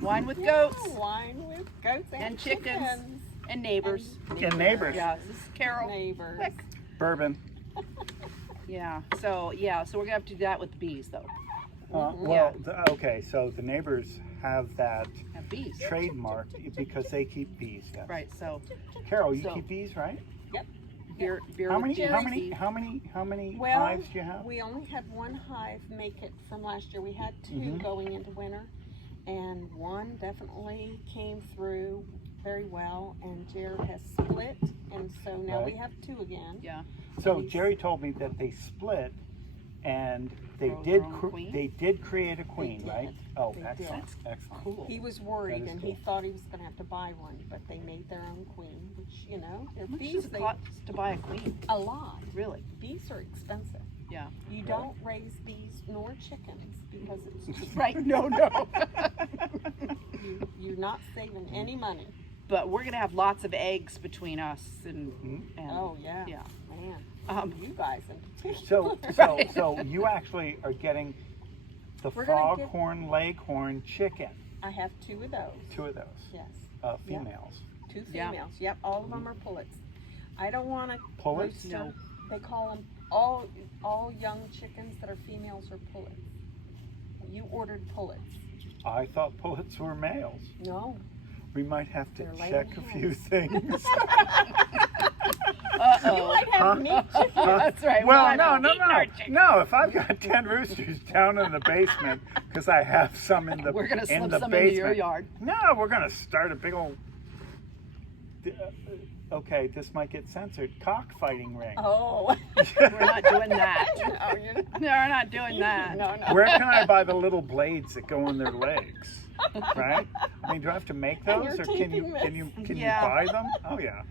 Wine with goats. Wine with goats And chickens. And neighbors. And neighbors. Yeah, this is Carol. Neighbors. Quick. Bourbon. Yeah. So we're gonna have to do that with the bees though. Well, okay, so the neighbors have that Have bees. trademark because they keep bees. Yes. Right. So Carol, you So- keep bees, right? Yep. beer. How many? with How bees. many? How many? How many Well, hives do you have? we only had one hive make it from last year. We had two Mhm. going into winter, and one definitely came through very well, and Jared has split, and so now we Right. have two again. Yeah. So Jerry told me that they split, and they Grow did. their own queen? They did create a queen, did. right? Oh, They excellent, did. excellent. Cool. He was worried, That is and cool. he thought he was going to have to buy one, but they made their own queen, which, you know, they're How much bees. does it They, cost to buy a queen? a lot. Really? Bees are expensive. Yeah. You don't raise bees nor chickens because it's cheap. Right. No. You're not saving any money. But we're gonna have lots of eggs between us and. Oh, yeah. Yeah. Man, you guys in particular. So you actually are getting the We're gonna get- foghorn leghorn chicken. I have two of those. Two of those, Yes. females. Two Yeah. females. Yep, all of them are pullets. I don't want to Pullets? No. They call them all young chickens that are females are pullets. You ordered pullets. I thought pullets were males. No. We might have to They're check a laying few things. Uh-oh. You might have meat chickens. That's right. Well, we'll no, have no, to eat our chicken. no. If I've got 10 roosters down in the basement, because I have some in the We're gonna in slip the some basement. into your yard. No, we're gonna start a big old. Okay, this might get censored. Cockfighting ring. Oh. We're not doing that. No, you're not. No, we're not doing that. No, no. Where can I buy the little blades that go on their legs? Right? I mean, do I have to make And those, your or can you teething can you can Yeah. you buy them? Oh yeah.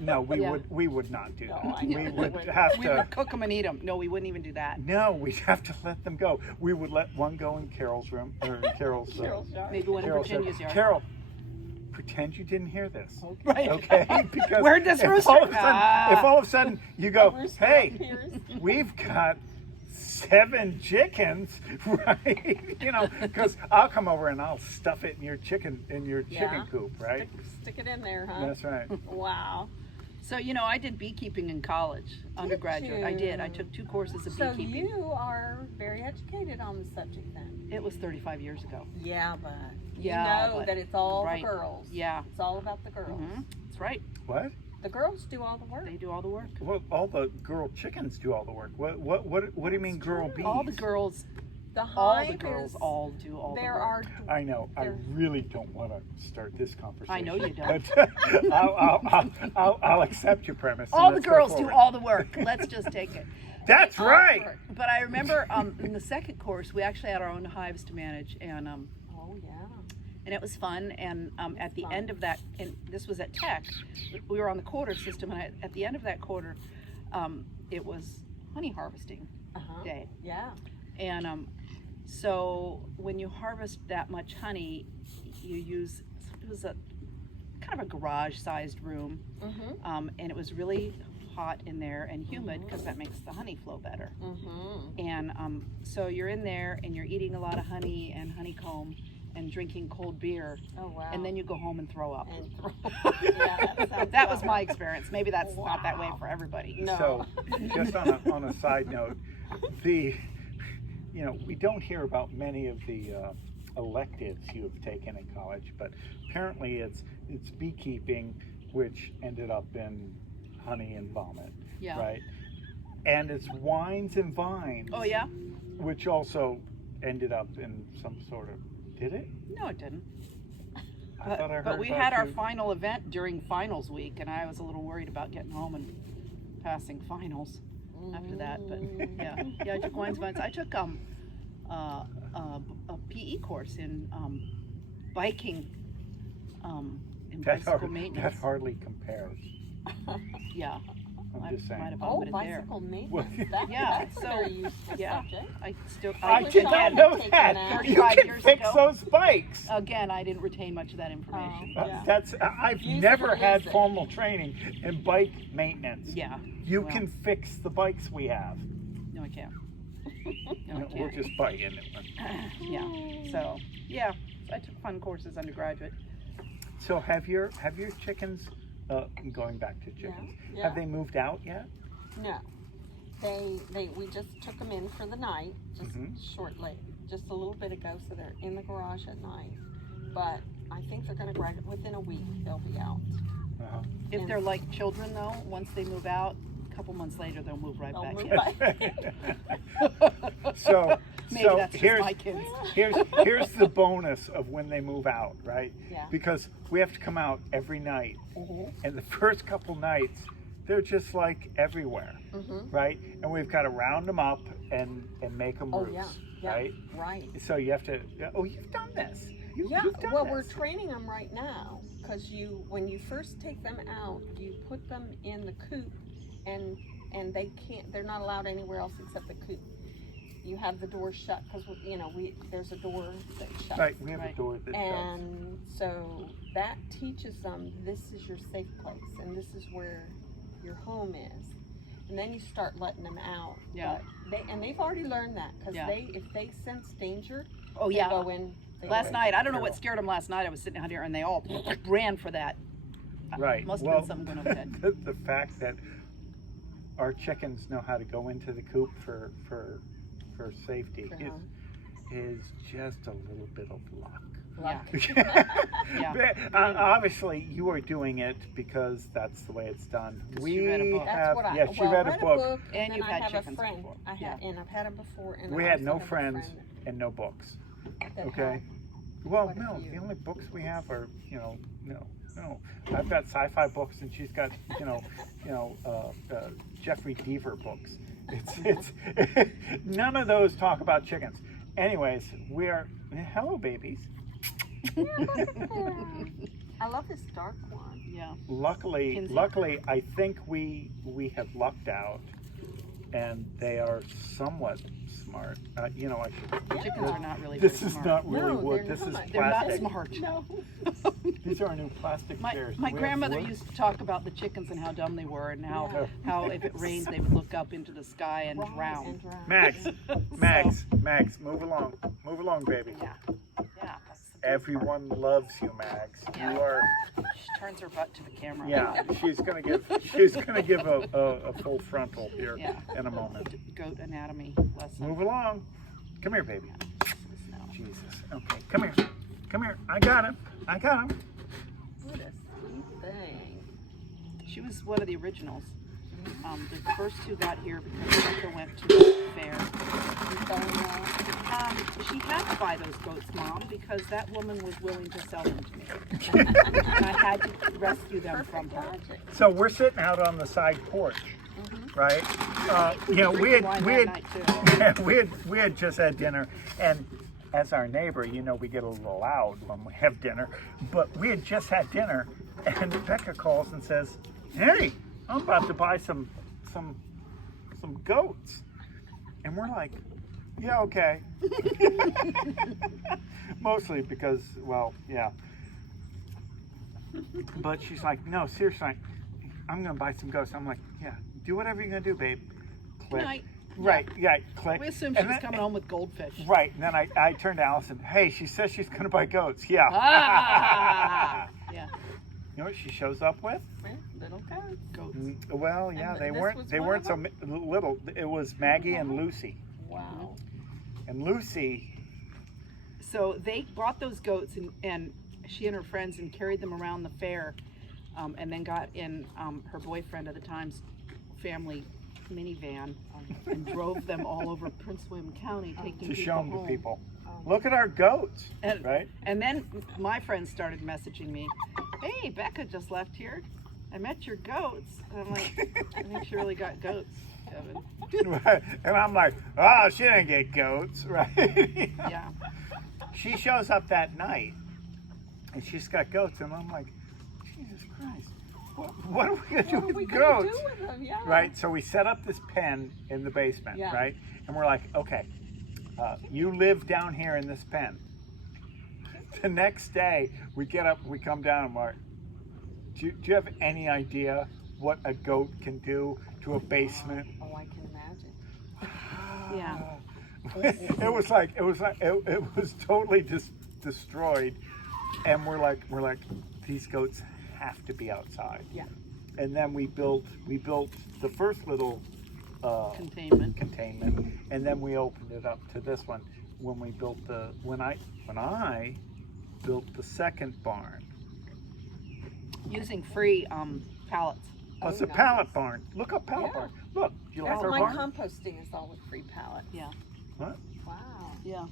No, Yeah. we would not do No, that. I know We you would wouldn't. have We to. would cook them and eat them. No, we wouldn't even do that. No, we'd have to let them go. We would let one go in Carol's room, or Carol's. Carol's yard. Maybe one in Carol's Virginia's yard. Carol, pretend you didn't hear this. Right. Okay? Because Where'd this if rooster- all of a sudden, Ah. if all of a sudden you A go, rooster hey, appears. we've got 7 chickens, right? You know, because I'll come over and I'll stuff it in your chicken Yeah. coop, right? Stick it in there, huh? That's right. Wow. So, I did beekeeping in college, undergraduate. I did. I you? took 2 courses of So beekeeping. you are very educated on the subject then. It was 35 years ago. Yeah, but Yeah, you know but- that it's all right. the girls. Yeah. It's all about the girls. That's right. What? The girls do all the work. They do all the work. Well, all the girl chickens do all the work. What do you mean, girl bees? All the girls, The all hive the girls is, all do all the there work. are I know. I There- really don't want to start this conversation. I know you don't. But I'll accept your premise. and All the let's go girls do forward. all the work. Let's just take it. That's all right. work. But I remember in the second course, we actually had our own hives to manage, and Oh yeah. it was fun. And at the fun. end of that, and this was at Tech, we were on the quarter system, and at the end of that quarter, it was honey harvesting Uh-huh. day. Yeah. And so when you harvest that much honey, you use, it was a kind of a garage-sized room, Mhm. and it was really hot in there and humid because that makes the honey flow better. Mhm. And so you're in there and you're eating a lot of honey and honeycomb and drinking cold beer, Oh wow. and then you go home and throw up. and yeah, that sounds That was awful. my experience. Maybe that's not that way Wow. for everybody. No. So, just on a side note, we don't hear about many of the electives you have taken in college, but apparently it's beekeeping, which ended up in honey and vomit, Yeah. right? And it's wines and vines. Oh yeah? Which also ended up in some sort of. Did it? No, it didn't. I thought I heard But we about had our you- final event during finals week, and I was a little worried about getting home and passing finals after that. But yeah, I took wines, vines. I took a PE course in biking, in bicycle That maintenance. hardly compares. Yeah, I'm I just might saying. have Oh, vomited there. bicycle maintenance. Well, Yeah, That's a so, very useful yeah. subject. I wish did I not had know taken that. that. You 35 can years fix ago. those bikes. Again, I didn't retain much of that information. Oh. Yeah. I've Use it never or had lose it. formal training in bike maintenance. Yeah. You well, can fix the bikes we have. No, I can't. No, We'll can't. just buy you a new one. Yeah. So yeah, I took fun courses undergraduate. So have your chickens, going back to chickens, Yeah. have they moved out yet? No, we just took them in for the night, just shortly, just a little bit ago, so they're in the garage at night. But I think they're gonna graduate, within a week, they'll be out. Uh-huh. If And they're like children though, once they move out, a couple months later they'll move right They'll back move in. back. So, Maybe so that's just here's my kids. here's the bonus of when they move out, right? Yeah. Because we have to come out every night, Mhm. and the first couple nights, they're just like everywhere, Mhm. right? And we've got to round them up and make them Oh, roost, yeah, right? Right. So you have to. Oh, you've done this. You've done Well, this. we're training them right now, because when you first take them out, you put them in the coop, and they're not allowed anywhere else except the coop. You have the door shut, because there's a door that shuts. Right, we have a Right. door that shuts. And so that teaches them, this is your safe place, and this is where your home is. And then you start letting them out. Yeah. But they've already learned that, because Yeah. if they sense danger, Oh they yeah. go in. They Last go in. night, I don't know what Carol. scared them last night. I was sitting out here and they all ran for that. Right. Must have well, been something went over their head. the fact that our chickens know how to go into the coop for safety Uh-huh. is just a little bit of luck. Yeah. Yeah. But, obviously, you are doing it because that's the way it's done. 'Cause We she read a book. That's have, what I. yes, she well, read a book. And then you've I had have a chickens friend. before. And I've had them before. And We I had also no have a friends friend and no books. that Okay. had- Well, quite a no, few. the only books we have are, no. I've got sci-fi books, and she's got, Jeffrey Deaver books. It's none of those talk about chickens. Anyways, hello, babies. I love this dark one. Yeah. Luckily, Kinsey. I think we have lucked out, and they are somewhat smart. I should. Chickens are not really This very is smart. not really No, wood. they're This is not. They're not plastic. smart. No. These are our new plastic chairs. My Do we have grandmother wood? used to talk about the chickens and how dumb they were, and how Yeah. how if it rained they would look up into the sky and Right, drown. and drown. Max, move along, baby. Yeah. Yeah. That's Everyone loves you, Max. Yeah. You are. She turns her butt to the camera. Yeah, she's gonna give a full frontal here Yeah. in a moment. Goat anatomy lesson. Move along. Come here, baby. No. Jesus. Okay, come here. I got him. What a sweet thing. She was one of the originals. The first two got here because Becca went to the fair. You fell in love. She had to buy those goats, Mom, because that woman was willing to sell them to me. And I had to rescue them from Perfect her. logic. So we're sitting out on the side porch, right? We Wine that night, too. we had just had dinner, and as our neighbor, we get a little loud when we have dinner. But we had just had dinner, and Becca calls and says, "Hey, I'm about to buy some goats," and we're like, "Yeah, okay." Mostly because, well, yeah. But she's like, "No, seriously, I'm gonna buy some goats." I'm like, "Yeah, do whatever you're gonna do, babe." Click. Night. Right, yeah, click. We assumed she And was then- coming home with goldfish. Right, and then I turned to Allison. Hey, she says she's gonna buy goats. Yeah. Ah! Yeah, You know what she shows up with? Yeah, little goats. goats. Well, yeah, And they this weren't was they one weren't of so little. It was Maggie and Lucy. Wow. And Lucy, So they bought those goats, and she and her friends and carried them around the fair, and then got in her boyfriend at the time's family minivan and drove them all over Prince William County, taking to people show them to home. people. Look at our goats, And, right? and then my friends started messaging me, "Hey, Becca just left here. I met your goats." And I'm like, "I think she really got goats, Kevin." And I'm like, oh, she didn't get goats, right? Yeah. She shows up that night, and she's got goats, and I'm like, Jesus Christ, what are we gonna do What are we with gonna goats? do with them? Yeah. Right, so we set up this pen in the basement, Yeah. right? And we're like, okay, you live down here in this pen. The next day, we get up, we come down, and we're like, do you have any idea what a goat can do to a basement? Oh, I can imagine. Yeah. it was totally destroyed, and we're like these goats have to be outside. Yeah. And then we built the first little Containment. and then we opened it up to this one when we built when I built the second barn. Using free pallets. Oh, it's Oh, a nice. pallet barn. Look up pallet Yeah. barn. Look, you like That's our my barn? composting is all with free pallets. Yeah. What? Wow. Yeah.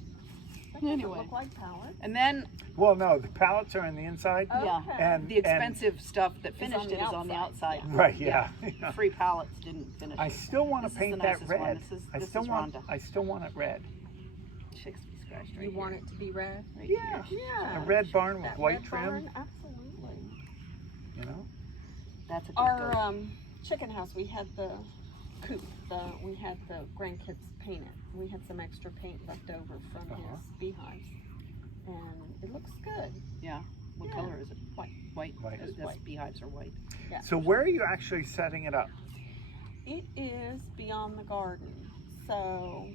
That doesn't Anyway. look like pallets. And then Well, no, the pallets are on the inside. Yeah. Okay. And the expensive stuff that It's finished on the it is on the outside. outside, Right, yeah. Free pallets didn't finish I it. still want This to is the paint that nicest one. red. This is- I this still is want Rhonda. it red. Chicks be scratched right You here. want it to be red? Right Yeah. here. Yeah. A red barn with That white red trim, barn, absolutely. you know? That's a good Our goat. chicken house, we had the coop. We had the grandkids paint it. We had some extra paint left over from Uh-huh. his beehives, and it looks good. Yeah. What Yeah. color is it? White. White. That's White. beehives are white. Yeah. So where are you actually setting it up? It is beyond the garden, so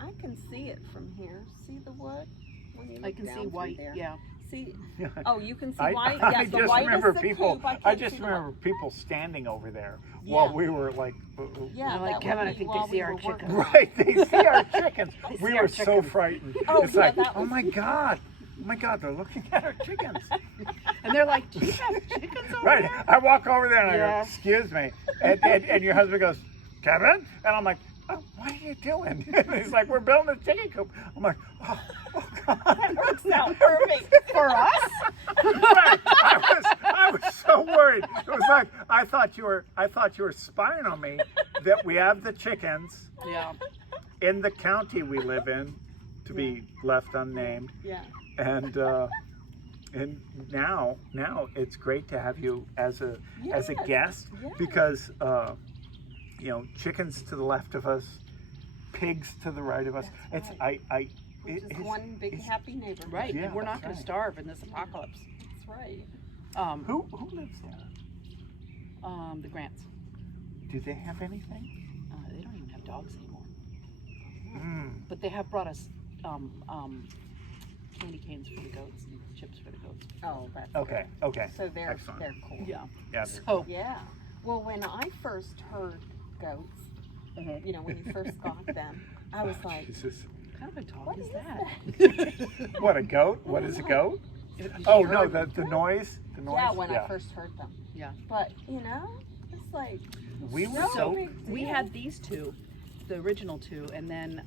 I can see it from here. See the wood when you look I can down see through white. there? Yeah. See? Oh, you can see I, white. I Yes, the just white remember is the people. coop. I I can't just see the remember white. people standing over there Yeah. while we were like. Yeah, They're like, that Kevin, would I be think while they see we our were working chickens. on it. Right, they see our chickens. They We see our were so chickens. frightened. Oh, It's yeah, like, that oh was- my God, they're looking at our chickens. And they're like, do you have chickens over Right, there? I walk over there and I Yeah. go, excuse me, and your husband goes, Kevin, and I'm like, oh, what are you doing? And he's like, we're building a chicken coop. I'm like, oh God. That works out perfect. For us? Right. I was so worried. It was like I thought you were spying on me that we have the chickens Yeah. in the county we live in, to be left unnamed, Yeah. and now it's great to have you as a Yes, guest yes. because chickens to the left of us, pigs to the right of us. That's It's right. We're it- just it's- one big it's- happy neighborhood. Right. Yeah, We're not that's going to right. starve in this apocalypse. That's right. Who lives there? The Grants. Do they have anything? They don't even have dogs anymore. Mm. But they have brought us candy canes for the goats and chips for the goats. Oh, that's Okay. good. Okay. So they're Excellent. cool. Yeah. Yeah. So Yeah. Well, when I first heard goats, Mhm. you know, when you first got them, I was Oh, like, Jesus. what kind of a dog what is is that? What, a goat? What is a goat? Did you Oh hear no, it? the noise. The noise. yeah, when I first heard them. Yeah. But, you know, it's like, We were no so. big We deal. had these two, the original two, and then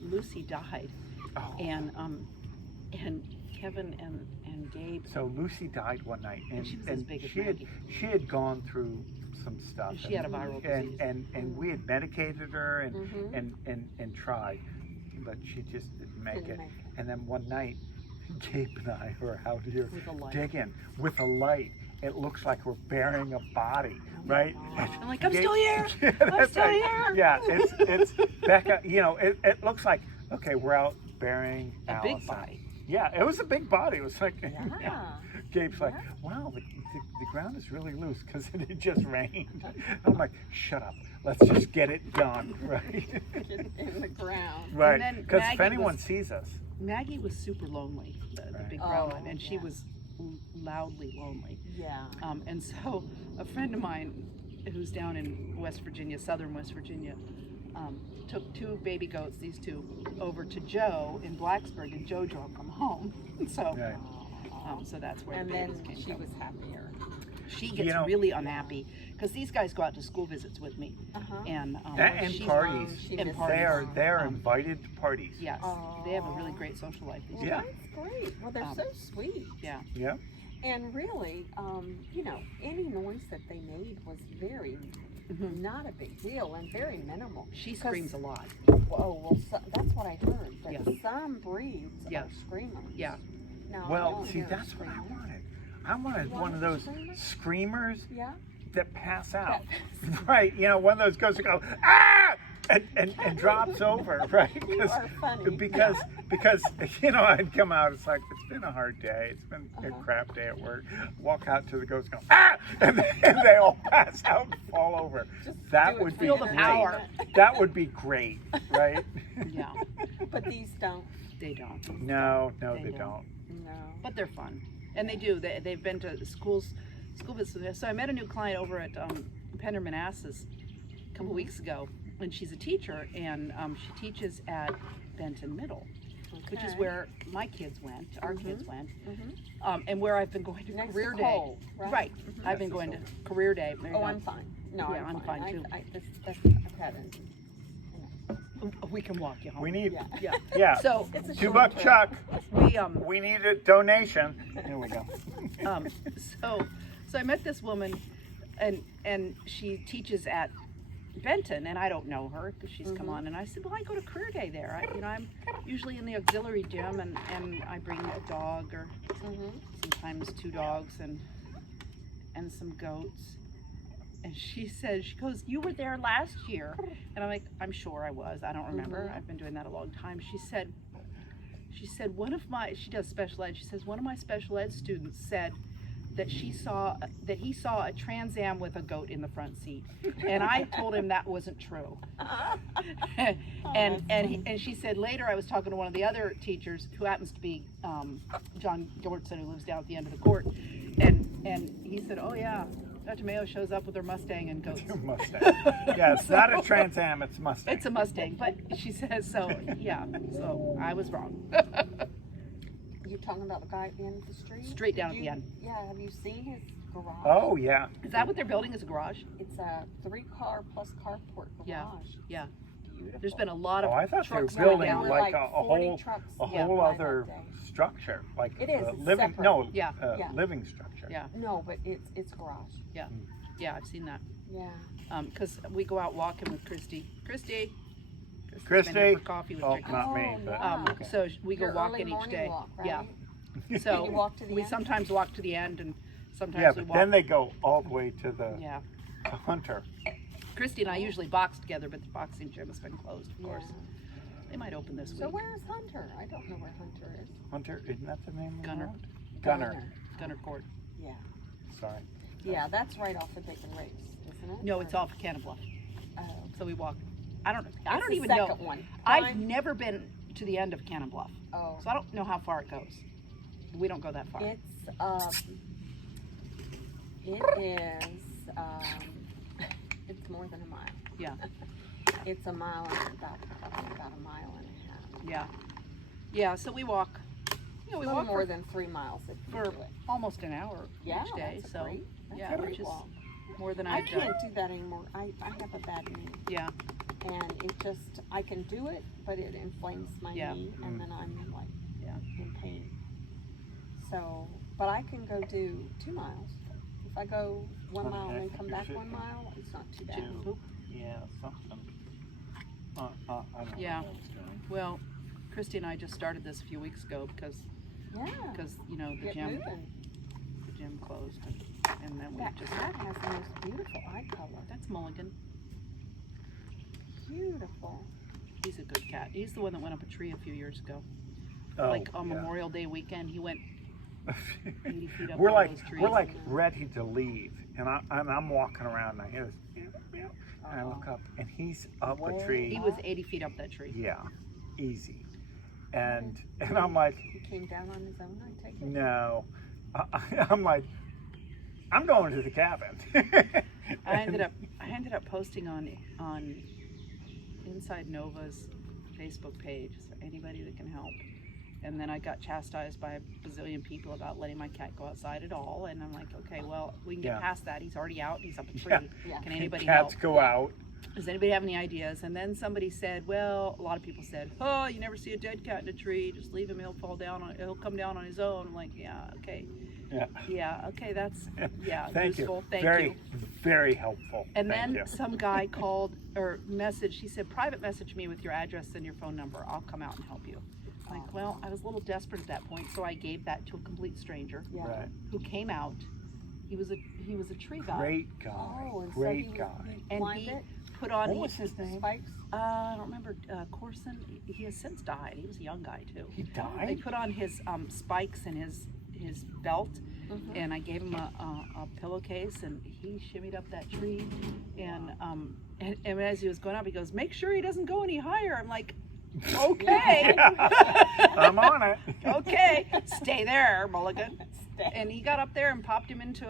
Lucy died, Oh. and Kevin and Gabe. So Lucy died one night, and, she was as big as she had Maggie. she had gone through some stuff. She had a viral disease. and we had medicated her Mhm. and tried, but she just didn't make Didn't it. make it. And then one night, Gabe and I were out here With a light. digging with a light. It looks like we're burying a body, right? I'm like, I'm Gabe- still here. Yeah, I'm that's still right. here. Yeah, it's Becca. You know, it looks like okay, we're out burying A big Allison. body. Yeah, it was a big body. It was like, Yeah. Gabe's like, Yeah. wow, the ground is really loose because it had just rained. I'm like, shut up. Let's just get it done, right? Get in the ground. Right. then Because if Maggie anyone was- sees us, Maggie was super lonely, the Right. big brown Oh, one, and she yeah. was loudly lonely. Yeah. And so a friend of mine who's down in West Virginia, southern West Virginia, took two baby goats, these two, over to Joe in Blacksburg, and Joe drove them home. So, right. so that's where And the then babies came she from. was happier. She gets know- really unhappy because these guys go out to school visits with me, Uh-huh. and And she's- parties. She And misses parties. They are Um, invited to parties. Yes, they have a really Aw. great social life. These Well, Yeah. two. that's great. Well, they're Um, so sweet. Yeah. Yeah. And really, you know, any noise that they made was very, Mhm. not a big deal and very minimal. She 'Cause- screams a lot. Well, that's what I heard. That Yeah. some breeds Yeah. are screamers. Yeah. Now, I Well, don't see, hear that's what I screaming. wanted. I wanted You one of wanted a those screamer? screamers Yeah. that pass out. That- Right. You know, one of those goes to go, ah! and drops over, right? You are funny. Because you know, I'd come out, it's like, it's been a hard day, it's been a crap day at work. Walk out to the goats, go, ah, and they all pass out and fall over. Just That do it would for be Feel the great. power. That would be great, right? Yeah, But these don't. they don't. No, They they don't. don't. No. But they're fun, and they do. They've been to school visits. So I met a new client over at Pender Manassas a couple weeks ago, and she's a teacher, and she teaches at Benton Middle, which is Okay. where my kids went, our kids went, Mhm. And where I've been going to Next career to day. Cole, right? I've been going to career day. There you Oh, go. I'm fine. No, Yeah, I'm fine, too. I've had it. We can walk you home. We need, Yeah. Yeah. yeah, So It's a $2 short trip. Chuck, we we need a donation. Here we go. So I met this woman, and she teaches at Benton, and I don't know her because she's come on, and I said, well, I go to career day there. I'm usually in the auxiliary gym, and I bring a dog or sometimes 2 dogs and some goats. And she goes, you were there last year. And I'm like, I'm sure I was. I don't remember. I've been doing that a long time. She said, she does special ed. She says, one of my special ed students said that he saw a Trans Am with a goat in the front seat. And I told him that wasn't true. and she said later I was talking to one of the other teachers who happens to be John Gilbertson, who lives down at the end of the court. And he said, oh yeah, Dr. Mayo shows up with her Mustang and goats. Mustang. Yeah, it's not a Trans Am, it's Mustang. It's a Mustang, but she says so. Yeah, so I was wrong. You're talking about the guy at the end of the street? Straight down at the end. Yeah, have you seen his garage? Oh, yeah. Is that what they're building as a garage? It's a 3-car plus carport garage. Yeah, yeah. Beautiful. There's been a lot of Oh, I thought they were trucks going building down. There like were a 40 whole trucks Yeah. by that other day. structure, like It is, it's living, separate. no, Yeah. Yeah. living structure. Yeah, No, but it's garage. yeah, I've seen that. Yeah. Because we go out walking with Christy. Christy's Christy? been here for coffee with Oh, chickens. not me, Oh, but yeah. okay. So we go Your walking early each morning day. walk, right? Yeah. You So walk to the we end? sometimes walk to the end, and sometimes Yeah, we but walk. then they go all the way to the Yeah. to Hunter. Christy and I usually box together, but the boxing gym has been closed, of course. Yeah. They might open this So week. where's Hunter? I don't know where Hunter is. Hunter, isn't that the name of the Gunner. road? Gunner. Gunner Court. Yeah. Sorry. Yeah, that's right off of Bacon Race, isn't it? No, it's off of Cannon Bluff. Oh. So we walk. I don't It's even the know. second one. I've Climb- never been to the end of Cannon Bluff, Oh. so I don't know how far it goes. We don't go that far. It is, it's more than a mile. Yeah. It's a mile and about a mile and a half. Yeah. Yeah, so we walk. You know, A we little walk more for, than 3 miles if you for do it. almost an hour Yeah, each day. that's a So great, that's yeah, a great which is walk. more than I I've done. can't do that anymore. I have a bad knee. Yeah. And it just, I can do it, but it inflames my Yeah. knee and then I'm like Yeah. in pain. So, but I can go do 2 miles. If I go 1 mile and then come back 1 mile, it's not too bad. Oop. Yeah, something. I don't Yeah. know what it's doing. Well, Christy and I just started this a few weeks ago because Yeah, you know the get gym moving. closed, and then we That just cat has the most beautiful eye color. that's Mulligan. Beautiful. He's a good cat. He's the one that went up a tree a few years ago. Oh, Like on yeah. Memorial Day weekend, he went 80 feet up we're one like of those trees. we're like ready to leave, and I'm walking around, and I hear this, meow, meow, and I look up, and he's up Whoa. a tree. He was 80 feet up that tree. Yeah, easy, and I'm like, He came down on his own, I take it? no, I'm like, I'm going to the cabin. I ended up posting on Inside Nova's Facebook page for anybody that can help. And then I got chastised by a bazillion people about letting my cat go outside at all. And I'm like, okay, well, we can get Yeah. past that. He's already out. He's up a tree. Yeah. Yeah. Can anybody Cats help? go out. Does anybody have any ideas? And then somebody said, well, a lot of people said, oh, you never see a dead cat in a tree. Just leave him. He'll fall down. He'll come down on his own. I'm like, yeah, okay. Yeah. Yeah, okay, that's, yeah, Thank useful. you. Thank very, you. very helpful. And Thank then you. some guy called or messaged, he said, private message me with your address and your phone number. I'll come out and help you. I'm like, well, I was a little desperate at that point, so I gave that to a complete stranger Yeah. Right. who came out. He was a tree guy. Great guy. Oh, and Great so he guy. he And climbed he it? put on. What was his name? Spikes. I don't remember. Corson. He has since died. He was a young guy too. He They died? put on his spikes and his belt, Mhm. and I gave him a pillowcase, and he shimmied up that tree, and as he was going up, he goes, "Make sure he doesn't go any higher." I'm like, "Okay, I'm on it. okay, stay there, Mulligan." Stay. And he got up there and popped him into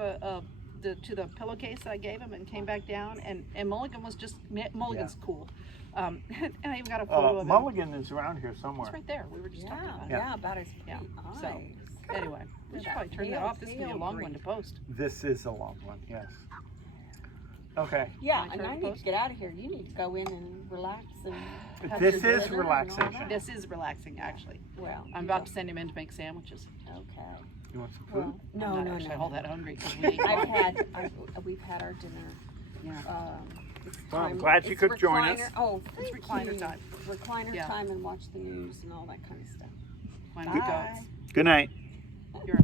the pillowcase that I gave him, and came back down, and Mulligan was just Mulligan's cool, and I even got a photo of him. Mulligan is around here somewhere. It's right there. We were just talking about it. Yeah, about his Yeah, eyes. so, Anyway, we should Yeah, probably turn that he'll- off. This is gonna be a he'll long agree. one to post. This is a long one, yes. Okay. Yeah, Can I and turn I it need post? to get out of here. You need to go in and relax and have This your is dinner and all relaxation. that. This is relaxing, actually. Well, I'm about to send him in to make sandwiches. Okay. You want some food? Well, no, I'm not no, actually no. all that hungry because we ate We've had our dinner. Yeah. It's Well, I'm time- glad you it's could join us. recliner- Oh, It's thank recliner you. time. Recliner Yeah. time and watch the news and all that kind of stuff. Mine are Bye. goats. Good night. You're a